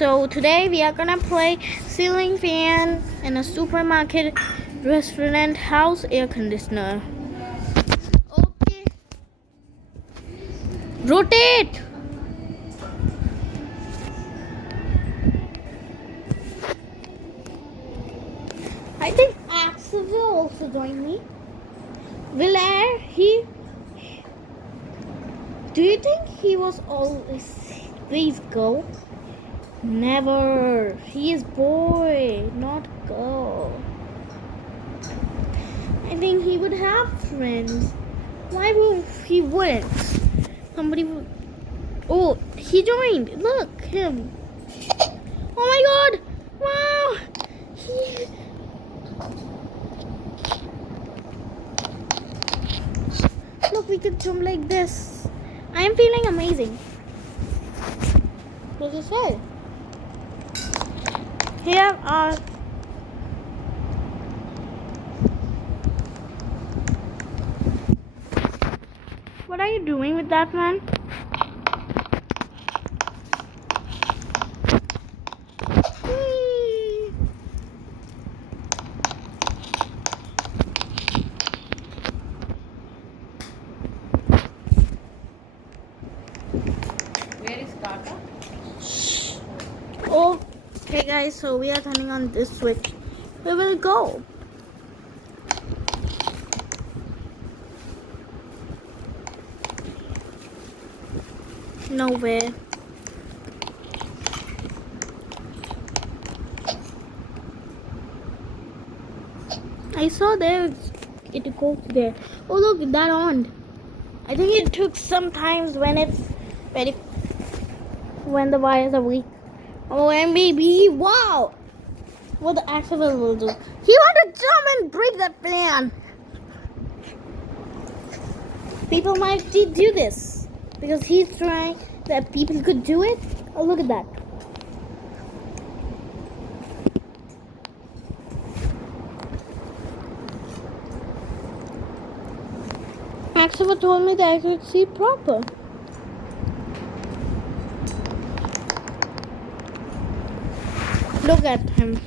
So today we are gonna play ceiling fan in a supermarket, restaurant, house air conditioner. Okay. Rotate! I think Axel will also join me. Will Air, do you think he was always go? Never. He is boy, not girl. I think he would have friends. Why would he wouldn't? Somebody would. Oh, he joined. Look, him. Oh my god. Wow. Look, we could jump like this. I am feeling amazing. What does it say? Here are what are you doing with that, man? Where is Tata? Oh, okay guys, so we are turning on this switch. Where will it go? Nowhere. I saw there it goes there. Oh look, that on. I think it took some times when it's very when the wires are weak. Oh, and maybe wow, what the accident will do? He want to jump and break that fan. People might do this because he's trying that people could do it. Oh, look at that. Maxima told me that I could see proper. Look at him.